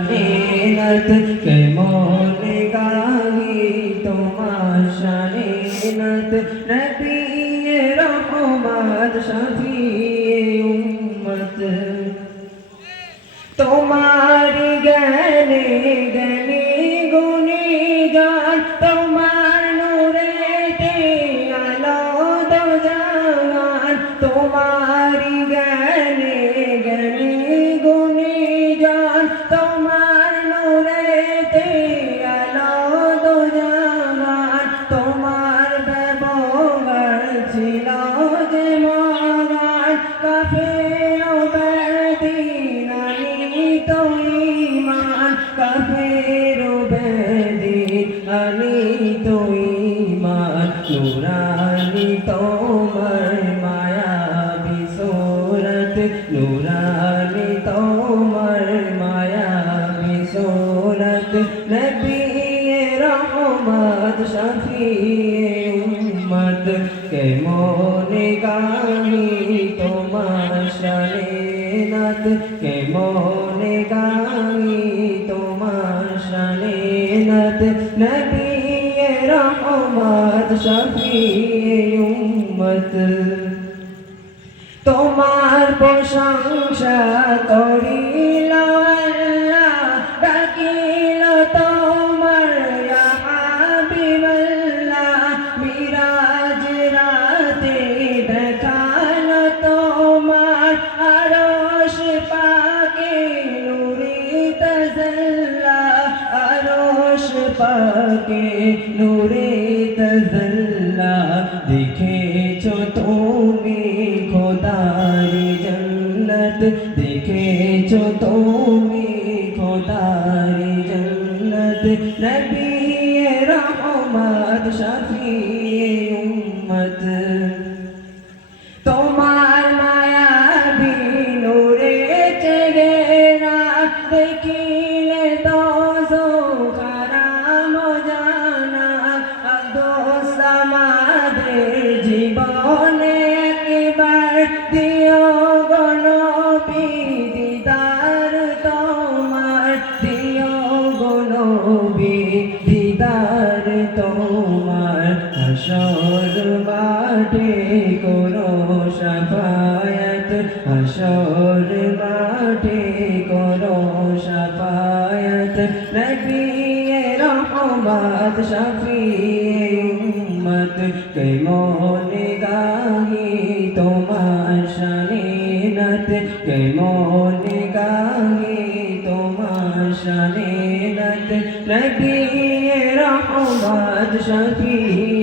শানেনত কেমন গাহি তোমার শানেনত নবী রহমত শফি উম্মত। তোমার জ্ঞানে জ্ঞানে গুণে গান, তোমার নূরেতে আলো দো জাহান তোমার জ্ঞানে নুরানি তোমার মায়া বিসোরত নবী রহমত শফি উম্মত কেমন গাহি তোমার শানে নাত কেমন গাহি তোমার শানে নাত নবী রহমত শফি উম্মত তোমার প্রশংসা করিল ডাকিল তোমার হাবিবাল্লাহ, মিরাজ রাতে দেখাল তোমার আরশ পাকে নুরি তজল্লা, আরশ পাকে নুরে তজল্লা, দেখেছ তুমি জন্নত দেখেছ তুমি, খোদারি জন্নত। নবী রহমত শফি উম্মত। তোমার মায়া বিনুরে চেগেরা দেখিলে দোজো খারাম জানা দোষ আমাদের জীবনে একবার দিও তোমার হাসর মাঠে করো সাফায়াত, হাসর মাঠে করো সাফায়াত। নবী রহমত শফি উম্মত কেমন গাহি তোমার শানে নত? কেমন গাহি তোমার শানে নত? নবী রহমত শফি